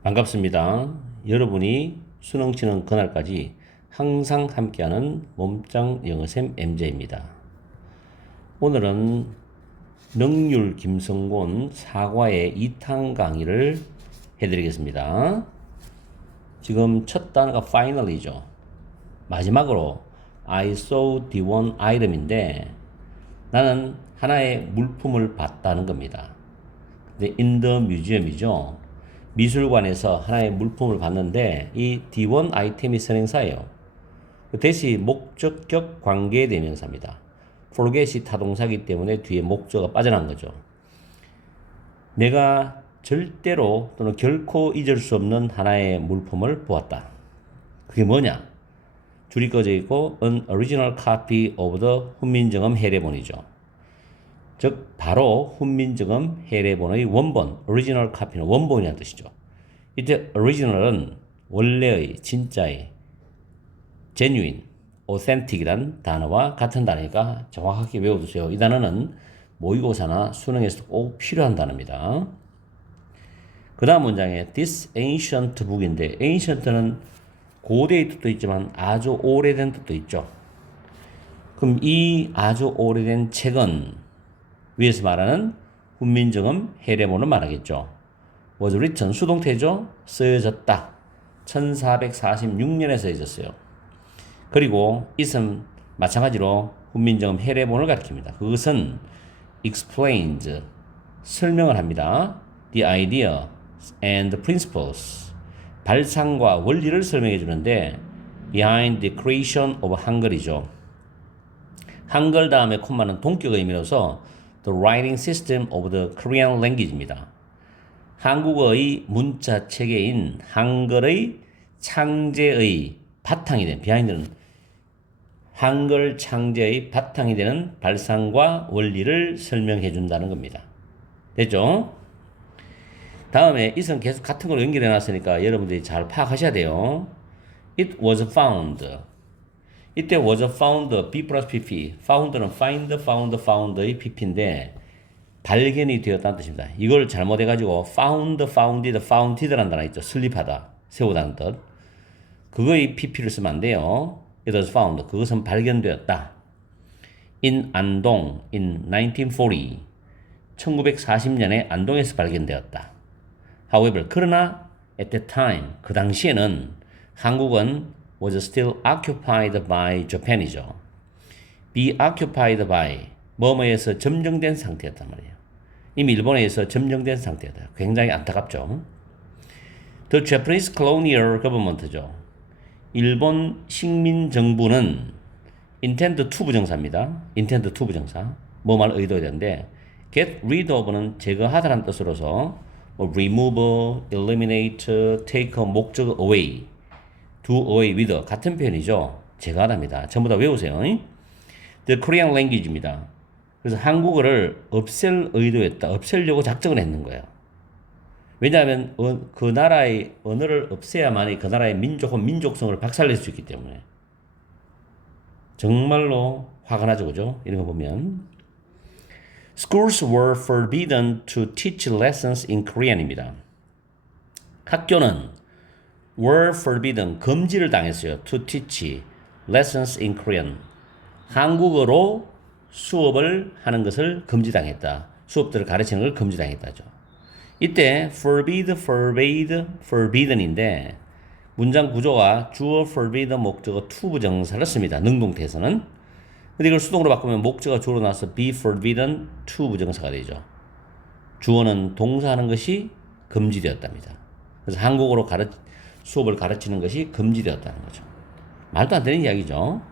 반갑습니다. 여러분이 수능 치는 그날까지 항상 함께하는 몸짱 영어쌤 MJ입니다. 오늘은 능률 김성곤 사과의 2탄 강의를 해드리겠습니다. 지금 첫 단어가 finally죠. 마지막으로 I saw the one item인데 나는 하나의 물품을 봤다는 겁니다. 근데 in the museum이죠. 미술관에서 하나의 물품을 봤는데 이 D1 아이템이 선행사예요. 대시 목적격 관계대명사입니다. forget이 타동사이기 때문에 뒤에 목적어가 빠져난 거죠. 내가 절대로 또는 결코 잊을 수 없는 하나의 물품을 보았다. 그게 뭐냐? 줄이 꺼져 있고 an original copy of the 훈민정음 해례본이죠. 즉 바로 훈민정음 해례본의 원본, original copy는 원본이라는 뜻이죠. 이때 original은 원래의, 진짜의, genuine, authentic이란 단어와 같은 단어니까 정확하게 외워두세요. 이 단어는 모의고사나 수능에서 꼭 필요한 단어입니다. 그 다음 문장에 this ancient book인데 ancient는 고대의 뜻도 있지만 아주 오래된 뜻도 있죠. 그럼 이 아주 오래된 책은 위에서 말하는 훈민정음 해례본을 말하겠죠. was written 수동태죠. 쓰여졌다. 1446년에 쓰여졌어요. 그리고 it은 마찬가지로 훈민정음 해례본을 가리킵니다. 그것은 explains 설명을 합니다. the idea and the principles 발상과 원리를 설명해 주는데 behind the creation of 한글이죠. 한글 다음에 콤마는 동격 의미로서 the writing system of the Korean language입니다. 한국어의 문자 체계인 한글의 창제의 바탕이 된 비하인드는 한글 창제의 바탕이 되는 발상과 원리를 설명해 준다는 겁니다. 됐죠? 다음에 it은 계속 같은 걸 연결해 놨으니까 여러분들이 잘 파악하셔야 돼요. It was found. 이때 was found, B 플러스 PP. found는 find, found의 PP인데 발견이 되었다는 뜻입니다. 이걸 잘못해가지고 found, founded, founded라는 단어 있죠. 슬립하다, 세우다는 뜻. 그거의 PP를 쓰면 안 돼요. It was found. 그것은 발견되었다. In 안동, in 1940. 1940년에 안동에서 발견되었다. However, 그러나 at that time, 그 당시에는 한국은 was still occupied by Japan이죠. be occupied by 뭐뭐에서 점령된 상태였단 말이에요. 이미 일본에 의해서 점령된 상태였다. 굉장히 안타깝죠. The Japanese colonial government죠. 일본 식민 정부는 intend to 부정사입니다. intend to 부정사. 뭐만 의도해야 되는데 get rid of는 제거하다라는 뜻으로서 remove, eliminate, take 목적 away, do away with 같은 표현이죠. 제거하다입니다. 전부 다 외우세요. The Korean language입니다. 그래서 한국어를 없앨 의도였다. 없애려고 작정을 했는 거예요. 왜냐하면 그 나라의 언어를 없애야만이 그 나라의 민족과 민족성을 박살낼 수 있기 때문에. 정말로 화가 나죠, 그죠? 이런 거 보면. Schools were forbidden to teach lessons in Korean입니다. 학교는 were forbidden, 금지를 당했어요. to teach lessons in Korean. 한국어로 수업을 하는 것을 금지당했다. 수업들을 가르치는 걸 금지당했다죠. 이때 forbid, forbade, forbidden인데 문장 구조가 주어 forbid 목적어 to 부정사를 씁니다. 능동태에서는. 근데 이걸 수동으로 바꾸면 목적어가 주어로 나와서 be forbidden to 부정사가 되죠. 주어는 동사하는 것이 금지되었답니다. 그래서 한국어로 수업을 가르치는 것이 금지되었다는 거죠. 말도 안 되는 이야기죠.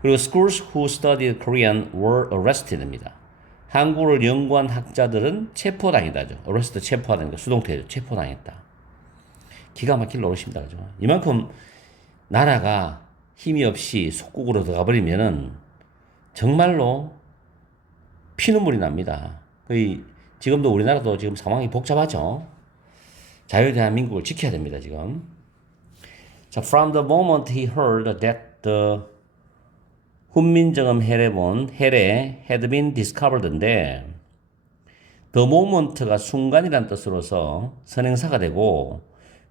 그리고 schools who studied Korean were arrested입니다. 한국어를 연구한 학자들은 체포당했다죠. arrest 체포하다니까 수동태죠. 체포당했다. 기가 막힐 노릇입니다. 그죠? 이만큼 나라가 힘이 없이 속국으로 들어가 버리면은 정말로 피눈물이 납니다. 지금도 우리나라도 지금 상황이 복잡하죠. 자유대한민국을 지켜야 됩니다. 지금. 자, from the moment he heard that the 훈민정음 해례본 해례 had been discovered인데 the moment가 순간이란 뜻으로서 선행사가 되고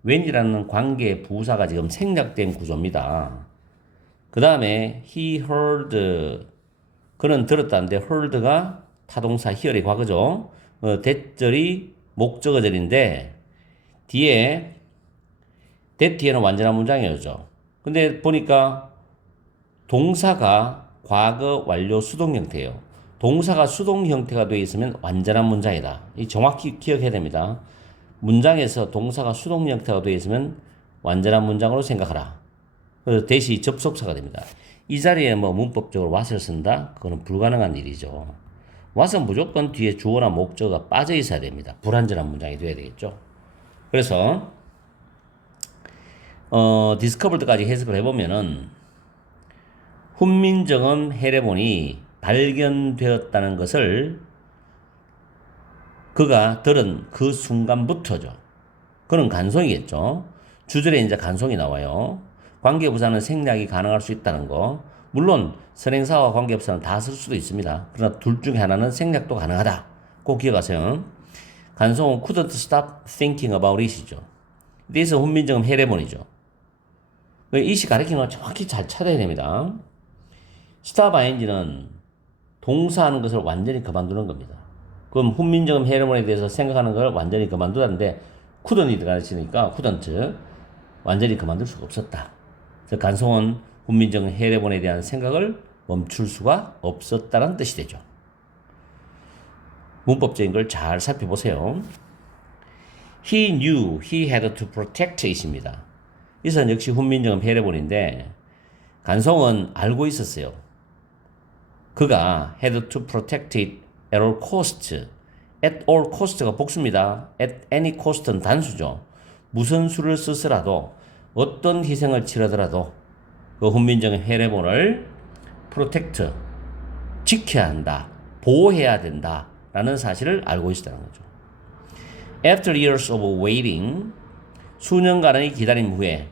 when이라는 관계 부사가 지금 생략된 구조입니다. 그 다음에 he heard 그는 들었다는데 heard가 타동사 hear의 과거죠. that절이 목적어절인데 뒤에 that 뒤에는 완전한 문장이었죠. 근데 보니까 동사가 과거 완료 수동 형태예요. 동사가 수동 형태가 되어 있으면 완전한 문장이다. 이 정확히 기억해야 됩니다. 문장에서 동사가 수동 형태가 되어 있으면 완전한 문장으로 생각하라. 그래서 대시 접속사가 됩니다. 이 자리에 뭐 문법적으로 what을 쓴다? 그거는 불가능한 일이죠. what은 무조건 뒤에 주어나 목적어가 빠져 있어야 됩니다. 불완전한 문장이 되어야 되겠죠. 그래서 discovered까지 해석을 해보면은 훈민정음 해례본이 발견되었다는 것을 그가 들은 그 순간부터죠. 그는 간송이겠죠. 주절에 이제 간송이 나와요. 관계부사는 생략이 가능할 수 있다는 거. 물론 선행사와 관계부사는 다 쓸 수도 있습니다. 그러나 둘 중에 하나는 생략도 가능하다. 꼭 기억하세요. 간송은 couldn't stop thinking about it이죠. this 훈민정음 해례본이죠. 이시 가리키는 걸 정확히 잘 찾아야 됩니다. stop ing는 동사하는 것을 완전히 그만두는 겁니다. 그럼 훈민정음 해례본에 대해서 생각하는 걸 완전히 그만두다는데 couldn't 가르치니까 couldn't 완전히 그만둘 수가 없었다. 그래서 간송은 훈민정음 해례본에 대한 생각을 멈출 수가 없었다는 뜻이 되죠. 문법적인 걸 잘 살펴보세요. He knew he had to protect it입니다. 이것은 역시 훈민정음 해례본인데 간송은 알고 있었어요. 그가 had to protect it at all cost. at all cost가 복수입니다. at any cost는 단수죠. 무슨 수를 쓰더라도 어떤 희생을 치르더라도 그 훈민정음 해례본을 protect 지켜야 한다. 보호해야 된다. 라는 사실을 알고 있었다는 거죠. After years of waiting 수년간의 기다림 후에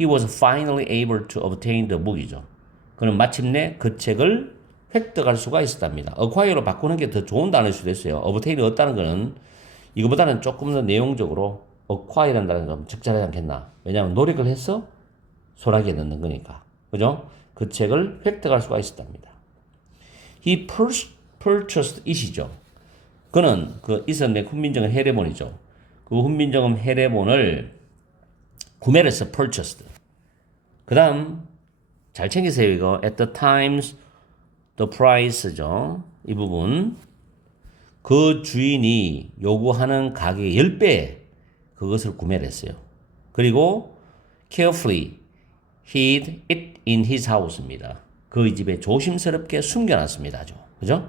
he was finally able to obtain the book이죠. 그는 마침내 그 책을 획득할 수가 있었답니다. acquire로 바꾸는 게 더 좋은 단어일 수도 있어요. obtain이 얻다는 거는 이거보다는 조금 더 내용적으로 acquire라는 단어가 적절하지 않겠나. 왜냐하면 노력을 해서 소나기에 넣는 거니까. 그죠? 그 책을 획득할 수가 있었답니다. He purchased it이죠. 그는 그 있었는데 훈민정음 해례본이죠. 그 훈민정음 해례본을 구매를 해서 purchased. 그 다음 잘 챙기세요 이거. at the times the price죠. 이 부분. 그 주인이 요구하는 가격의 10배 그것을 구매를 했어요. 그리고 carefully hid it in his house입니다. 그 집에 조심스럽게 숨겨놨습니다. 그죠?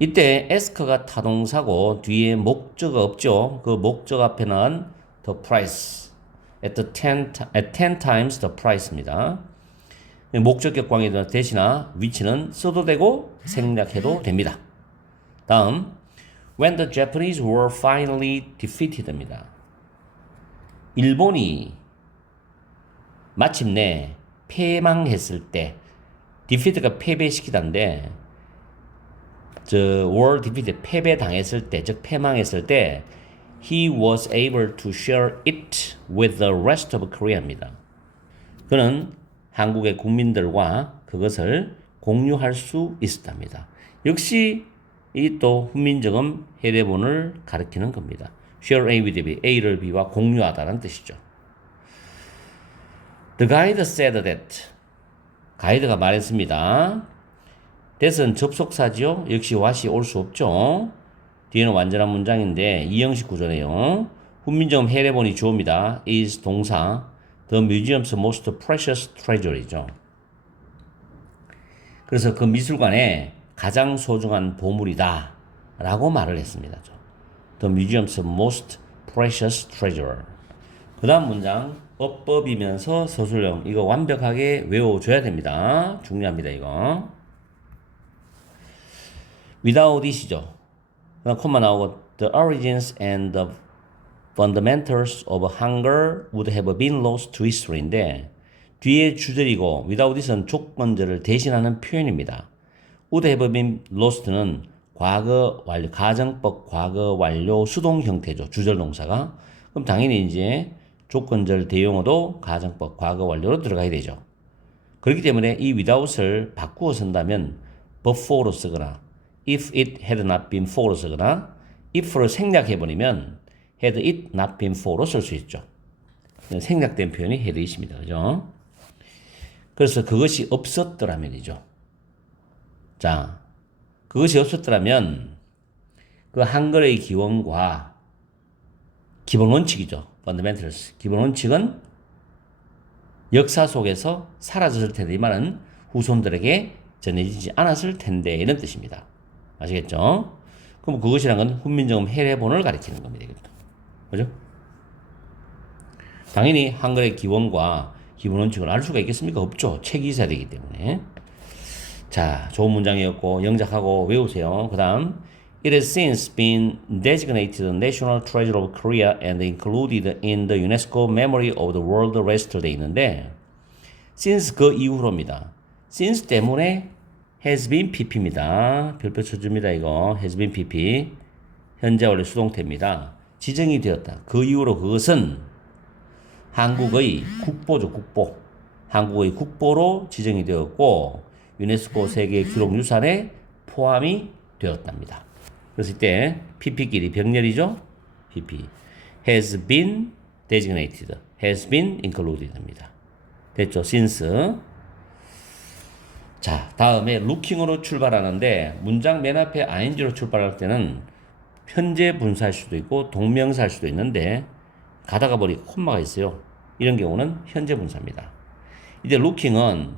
이때 ask가 타동사고 뒤에 목적어 없죠. 그 목적 앞에는 the price at 10 times the price입니다. 목적격 관계 대신에 위치는 써도 되고 생략해도 됩니다. 다음 when the Japanese were finally defeated입니다. 일본이 마침내 패망했을 때 defeat가 패배시키다인데 were defeated 패배당했을 때 즉 패망했을 때 he was able to share it with the rest of Korea입니다. 그는 한국의 국민들과 그것을 공유할 수 있었답니다. 역시 이 또 훈민정음 해례본을 가리키는 겁니다. share A with B, A를 B와 공유하다는 뜻이죠. The guide said that 가이드가 말했습니다. that은 접속사지요. 역시 what이 올 수 없죠. 뒤에는 완전한 문장인데 이형식 구조네요. 훈민정음 해례본이 주어입니다. is 동사 The museum's most precious treasure이죠. 그래서 그 미술관의 가장 소중한 보물이다 라고 말을 했습니다. The museum's most precious treasure. 그 다음 문장 어법이면서 서술형 이거 완벽하게 외워줘야 됩니다. 중요합니다. 이거 without it이죠. 콤마 나오고 the origins and the fundamentals of hunger would have been lost to history인데 뒤에 주절이고 without it은 조건절을 대신하는 표현입니다. would have been lost는 과거 완료, 가정법 과거 완료 수동 형태죠. 주절 동사가. 그럼 당연히 이제 조건절 대용어도 가정법 과거 완료로 들어가야 되죠. 그렇기 때문에 이 without을 바꾸어 쓴다면 but for로 쓰거나 if it had not been for로 쓰거나 if를 생략해버리면 had it not been for로 쓸 수 있죠. 생략된 표현이 had it입니다. 그죠? 그래서 그것이 없었더라면이죠. 자, 그것이 없었더라면 그 한글의 기원과 기본 원칙이죠. fundamentals. 기본 원칙은 역사 속에서 사라졌을 텐데 이 말은 후손들에게 전해지지 않았을 텐데 이런 뜻입니다. 아시겠죠? 그럼 그것이란 건 훈민정음 해례본을 가리키는 겁니다. 이것도. 그죠? 당연히 한글의 기원과 기본 원칙을 알 수가 있겠습니까? 없죠. 책이 있어야 되기 때문에. 자, 좋은 문장이었고 영작하고 외우세요. 그 다음 It has since been designated the national treasure of Korea and included in the UNESCO Memory of the World Register 돼 있는데 since 그 이후로입니다. since 때문에 has been pp입니다. 별표 쳐줍니다. 이거 has been pp 현재 원래 수동태입니다. 지정이 되었다. 그 이후로 그것은 한국의 국보죠. 국보. 한국의 국보로 지정이 되었고 유네스코 세계 기록유산에 포함이 되었답니다. 그래서 이때 pp끼리 병렬이죠. pp has been designated, has been included입니다. 됐죠? since. 자, 다음에 looking으로 출발하는데 문장 맨 앞에 ing로 출발할 때는 현재 분사할 수도 있고 동명사할 수도 있는데 가다가 보니까 콤마가 있어요. 이런 경우는 현재 분사입니다. 이제 looking은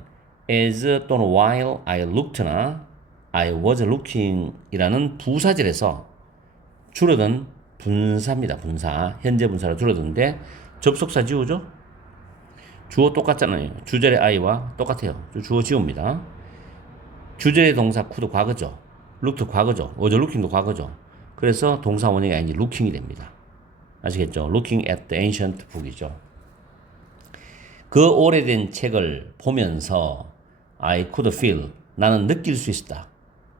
as 또는 while I looked나 I was looking 이라는 부사절에서 줄어든 분사입니다. 분사. 현재 분사로 줄어드는데 접속사 지우죠? 주어 똑같잖아요. 주절의 I와 똑같아요. 주어 지웁니다. 주절의 동사 could도 과거죠. looked 과거죠. was looking도 과거죠. 그래서 동사 원형이 아니지 looking이 됩니다. 아시겠죠? looking at the ancient book이죠. 그 오래된 책을 보면서 I could feel 나는 느낄 수 있었다.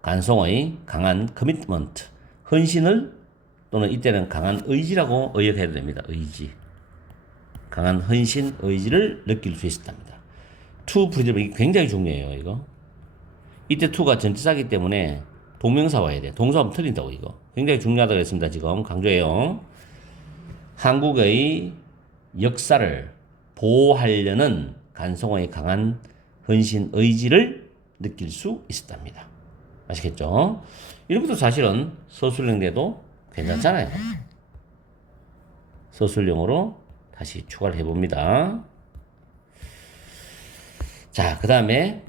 간송의 강한 commitment, 헌신을 또는 이때는 강한 의지라고 의역해야 됩니다. 의지. 강한 헌신, 의지를 느낄 수 있었답니다. to 프리드가 굉장히 중요해요. 이거. 이때 to가 전치사이기 때문에 동명사 와야 돼. 동사하면 틀린다고 이거. 굉장히 중요하다고 했습니다. 지금 강조해요. 한국의 역사를 보호하려는 간송의 강한 헌신, 의지를 느낄 수 있었답니다. 아시겠죠? 이런 것도 사실은 서술형대도 괜찮잖아요. 서술형으로 다시 추가를 해봅니다. 자, 그 다음에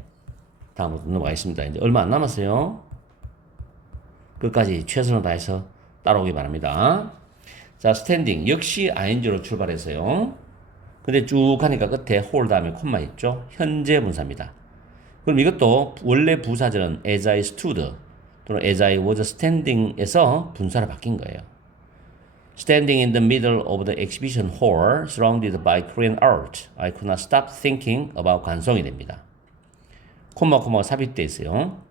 다음으로 넘어가겠습니다. 이제 얼마 안 남았어요. 끝까지 최선을 다해서 따라오기 바랍니다. 자, 스탠딩 역시 ing로 출발했어요. 근데 쭉 가니까 끝에 홀 다음에 콤마 있죠? 현재 분사입니다. 그럼 이것도 원래 부사절은 as I stood 또는 as I was standing에서 분사로 바뀐 거예요. Standing in the middle of the exhibition hall surrounded by Korean art, I could not stop thinking about 간송이 됩니다. 콤마가 삽입되어 있어요.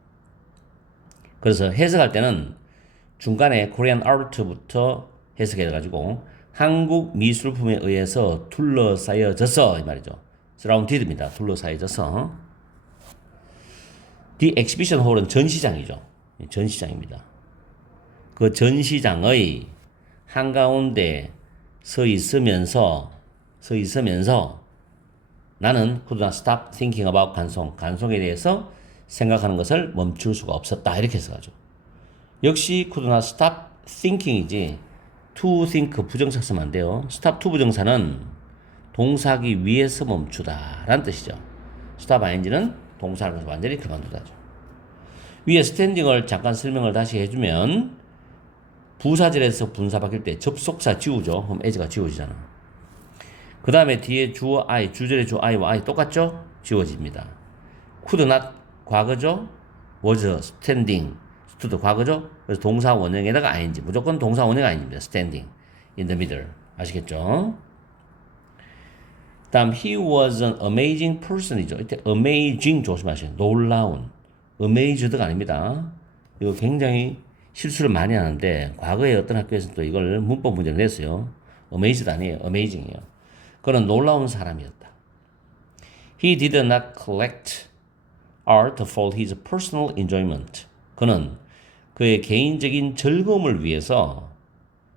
그래서 해석할 때는 중간에 Korean art부터 해석해가지고 한국 미술품에 의해서 둘러싸여져서 이 말이죠. surrounded입니다. 둘러싸여져서. The exhibition hall은 전시장이죠. 전시장입니다. 그 전시장의 한가운데 서 있으면서 나는 could not stop thinking about 간송에 대해서 생각하는 것을 멈출 수가 없었다. 이렇게 해석하죠. 역시 could not stop thinking이지 to think 부정사 쓰면 안 돼요. stop to 부정사는 동사하기 위해서 멈추다 라는 뜻이죠. stop ing는 동사를 완전히 그만두다죠. 위에 스탠딩을 잠깐 설명을 다시 해주면 부사절에서 분사 바뀔 때 접속사 지우죠. 그럼 as가 지워지잖아. 그 다음에 뒤에 주어 I, 주절의 주어 I와 I 똑같죠? 지워집니다. could not 과거죠? was standing, stood 과거죠? 그래서 동사 원형에다가 ing, 무조건 동사 원형 ing입니다. standing, in the middle. 아시겠죠? 다음 he was an amazing person이죠. 이때 amazing 조심하세요. 놀라운. amazed가 아닙니다. 이거 굉장히 실수를 많이 하는데 과거에 어떤 학교에서 또 이걸 문법 문제를 냈어요. amazed 아니에요. amazing이에요. 그는 놀라운 사람이었다. He did not collect art for his personal enjoyment. 그는 그의 개인적인 즐거움을 위해서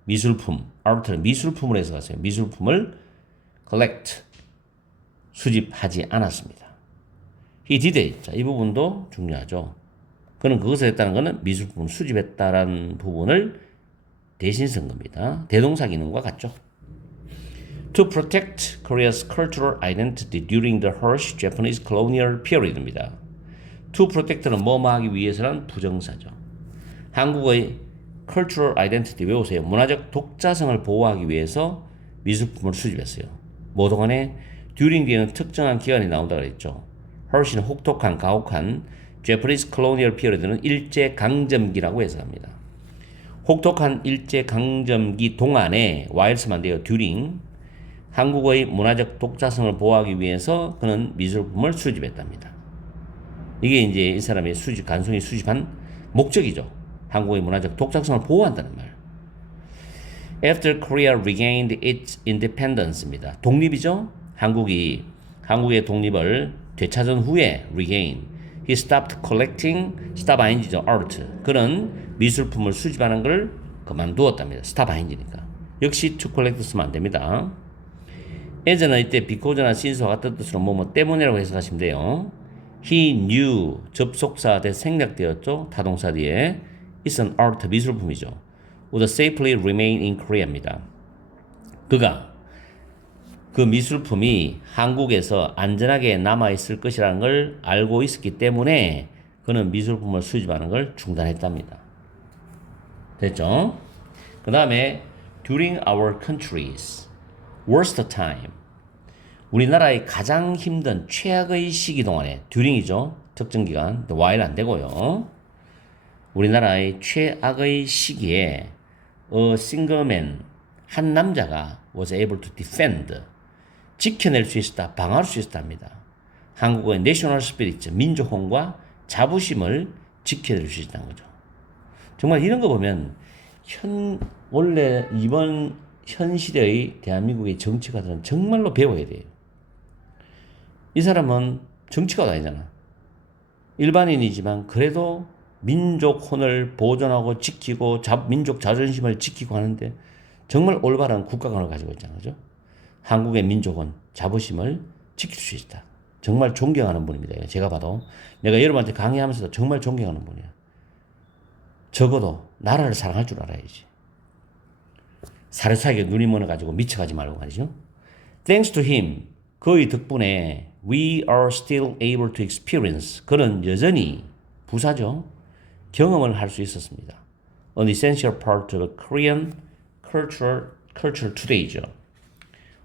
미술품, art를 미술품을 해석하세요. 미술품을 collect, 수집하지 않았습니다. He did it. 자, 이 부분도 중요하죠. 그는 그것을 했다는 것은 미술품을 수집했다라는 부분을 대신 쓴 겁니다. 대동사 기능과 같죠. To protect Korea's cultural identity during the harsh Japanese colonial period입니다. To protect는 뭐뭐 하기 위해서란 부정사죠. 한국의 cultural identity 외우세요. 문화적 독자성을 보호하기 위해서 미술품을 수집했어요. 뭐 동안에 during 뒤에는 특정한 기간이 나온다고 했죠. harsh는 혹독한, 가혹한, Japanese colonial period는 일제강점기라고 해석합니다. 혹독한 일제강점기 동안에 while 쓰면 안 돼요. during 한국의 문화적 독자성을 보호하기 위해서 그는 미술품을 수집했답니다. 이게 이제 이 사람의 간송이 수집한 목적이죠. 한국의 문화적 독자성을 보호한다는 말. After Korea regained its independence입니다. 독립이죠. 한국의 독립을 되찾은 후에 regain. He stopped collecting, stop ing죠. art. 그는 미술품을 수집하는 걸 그만두었답니다. stop ing니까. 역시 to collect 쓰면 안 됩니다. as는 이때 because나 since와 같은 뜻으로 뭐뭐 때문이라고 해석하시면 돼요. He knew 접속사 대 생략되었죠. 타동사 뒤에 it's an art 미술품이죠. would safely remain in Korea입니다. 그가 그 미술품이 한국에서 안전하게 남아있을 것이라는 걸 알고 있었기 때문에 그는 미술품을 수집하는 걸 중단했답니다. 됐죠? 그 다음에 during our country's worst time 우리나라의 가장 힘든 최악의 시기 동안에 during이죠. 특정 기간 while 안 되고요. 우리나라의 최악의 시기에 a single man 한 남자가 was able to defend 지켜낼 수 있었다, 방어할 수 있었답니다. 한국의 national spirit, 민족혼과 자부심을 지켜낼 수 있다는 거죠. 정말 이런 거 보면 원래 이번 현 시대의 대한민국의 정치가들은 정말로 배워야 돼요. 이 사람은 정치가가 아니잖아. 일반인이지만 그래도 민족혼을 보존하고 지키고 민족 자존심을 지키고 하는데 정말 올바른 국가관을 가지고 있잖아요. 그죠? 한국의 민족은 자부심을 지킬 수 있다. 정말 존경하는 분입니다. 제가 봐도 내가 여러분한테 강의하면서도 정말 존경하는 분이야. 적어도 나라를 사랑할 줄 알아야지. 사르사에게 눈이 멀어가지고 미쳐가지 말고 말이죠. Thanks to him, 그의 덕분에 we are still able to experience, 그는 여전히 부사죠. 경험을 할 수 있었습니다. An essential part of Korean culture today죠.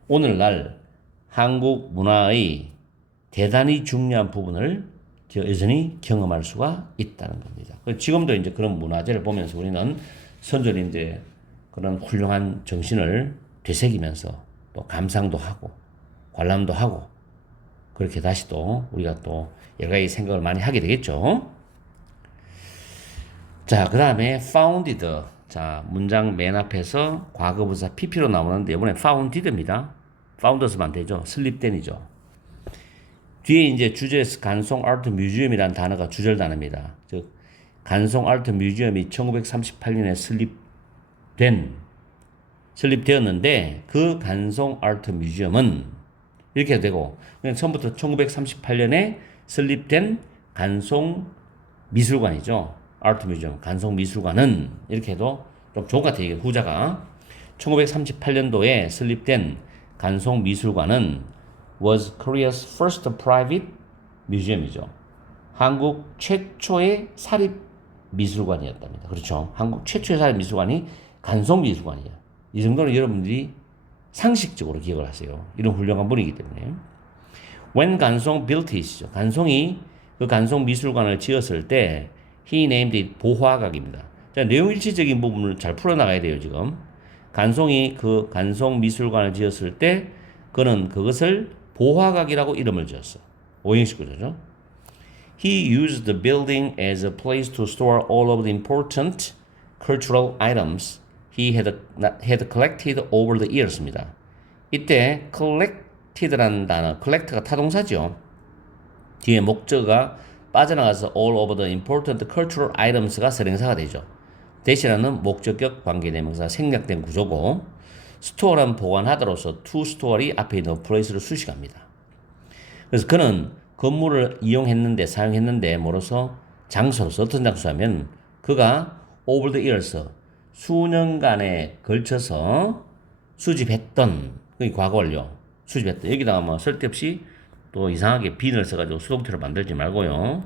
오늘날 한국 문화의 대단히 중요한 부분을 여전히 경험할 수가 있다는 겁니다. 지금도 이제 그런 문화재를 보면서 우리는 선조님들의 그런 훌륭한 정신을 되새기면서 또 감상도 하고 관람도 하고 그렇게 다시 또 우리가 또 여러 가지 생각을 많이 하게 되겠죠. 자, 그 다음에 founded. 자, 문장 맨 앞에서 과거분사 pp로 나오는데 이번에 founded입니다. found 쓰면 안 되죠. 설립된이죠. 뒤에 이제 주제에서 간송 아트 뮤지엄이라는 단어가 주절 단어입니다. 즉 간송 아트 뮤지엄이 1938년에 설립되었는데 그 간송 아트 뮤지엄은 이렇게 되고 처음부터 1938년에 설립된 간송 미술관이죠. 아트 뮤지엄, 간송 미술관은 이렇게 해도 좀 좋은 것 같아요. 후자가 1938년도에 설립된 간송 미술관은 was Korea's first private museum이죠. 한국 최초의 사립 미술관이었답니다. 그렇죠. 한국 최초의 사립 미술관이 간송 미술관이에요. 이 정도는 여러분들이 상식적으로 기억을 하세요. 이런 훌륭한 분이기 때문에. When 간송 built it이죠. 간송이 그 간송 미술관을 지었을 때 he named it 보화각입니다. 자, 내용 일치적인 부분을 잘 풀어나가야 돼요, 지금. 간송이 그 간송 미술관을 지었을 때 그는 그것을 보화각이라고 이름을 지었어. 오형식 구조죠. He used the building as a place to store all of the important cultural items he had collected over the years입니다. 이때 collected라는 단어, collect가 타동사죠. 뒤에 목적어가 빠져나가서 all over the important cultural items가 선행사가 되죠. 대신하는 목적격 관계대명사 생략된 구조고 store란 보관하다로서 to store이 앞에 있는 place를 수식합니다. 그래서 그는 건물을 이용했는데 사용했는데 뭐로서 장소로서 어떤 장소하면 그가 over the years 수년간에 걸쳐서 수집했던 그게 과거 완료 수집했던 여기다가 뭐 쓸데없이 또 이상하게 빈을 써가지고 수동태로 만들지 말고요.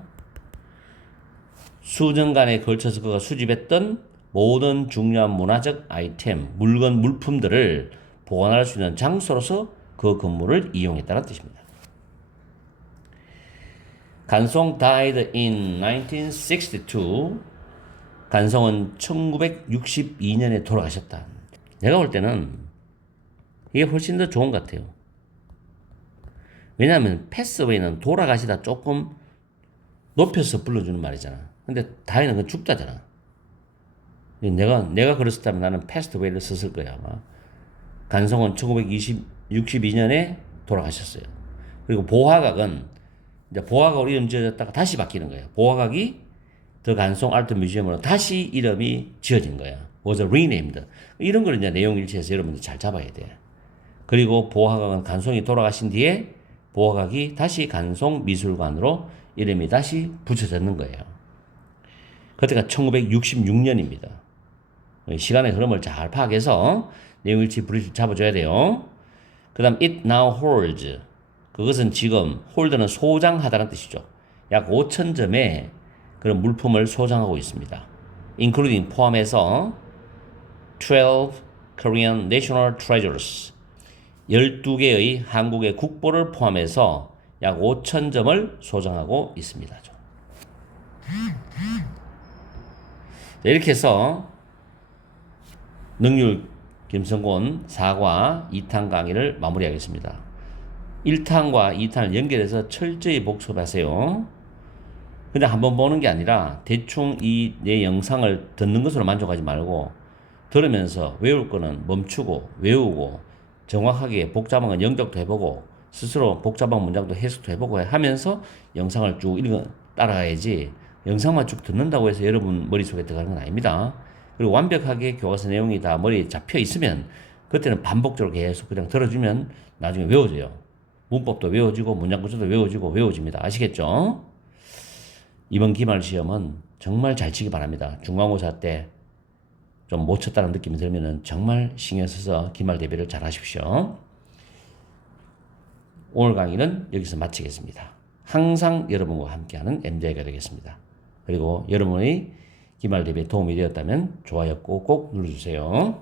수년간에 걸쳐서 그가 수집했던 모든 중요한 문화적 아이템, 물품들을 보관할 수 있는 장소로서 그 건물을 이용했다는 뜻입니다. 간송 died in 1962. 간송은 1962년에 돌아가셨다. 내가 볼 때는 이게 훨씬 더 좋은 것 같아요. 왜냐하면 pass away는 돌아가시다 조금 높여서 불러주는 말이잖아. 근데 die는 그건 죽다잖아. 내가 그랬었다면 나는 passed away를 썼을 거야, 아마. 간송은 1962년에 돌아가셨어요. 그리고 보화각은 이제 보화각으로 이름 지어졌다가 다시 바뀌는 거예요. 보화각이 더 간송 아트 뮤지엄으로 다시 이름이 지어진 거야. was renamed. 이런 걸 이제 내용 일치해서 여러분들 잘 잡아야 돼. 그리고 보화각은 간송이 돌아가신 뒤에 보화각이 다시 간송 미술관으로 이름이 다시 붙여졌는 거예요. 그때가 1966년입니다. 시간의 흐름을 잘 파악해서 내용 일치 브리를 잡아줘야 돼요. 그 다음 it now holds. 그것은 지금 홀드는 소장하다는 뜻이죠. 약 5,000점의 그런 물품을 소장하고 있습니다. including 포함해서 12 Korean national treasures 12개의 한국의 국보를 포함해서 약 5,000점을 소장하고 있습니다. 이렇게 해서 능률 김성곤 4과 2탄 강의를 마무리하겠습니다. 1탄과 2탄을 연결해서 철저히 복습하세요. 그냥 한번 보는 게 아니라 대충 내 영상을 듣는 것으로 만족하지 말고 들으면서 외울 거는 멈추고 외우고 정확하게 복잡한 건 영작도 해보고 스스로 복잡한 문장도 해석도 해보고 하면서 영상을 쭉 따라가야지 영상만 쭉 듣는다고 해서 여러분 머릿속에 들어가는 건 아닙니다. 그리고 완벽하게 교과서 내용이 다 머리에 잡혀 있으면 그때는 반복적으로 계속 그냥 들어주면 나중에 외워져요. 문법도 외워지고 문장 구조도 외워집니다. 아시겠죠? 이번 기말 시험은 정말 잘 치기 바랍니다. 중간고사 때 좀 못 쳤다는 느낌이 들면은 정말 신경 써서 기말 대비를 잘 하십시오. 오늘 강의는 여기서 마치겠습니다. 항상 여러분과 함께하는 MDI가 되겠습니다. 그리고 여러분의 기말 대비에 도움이 되었다면 좋아요 꼭꼭 눌러주세요.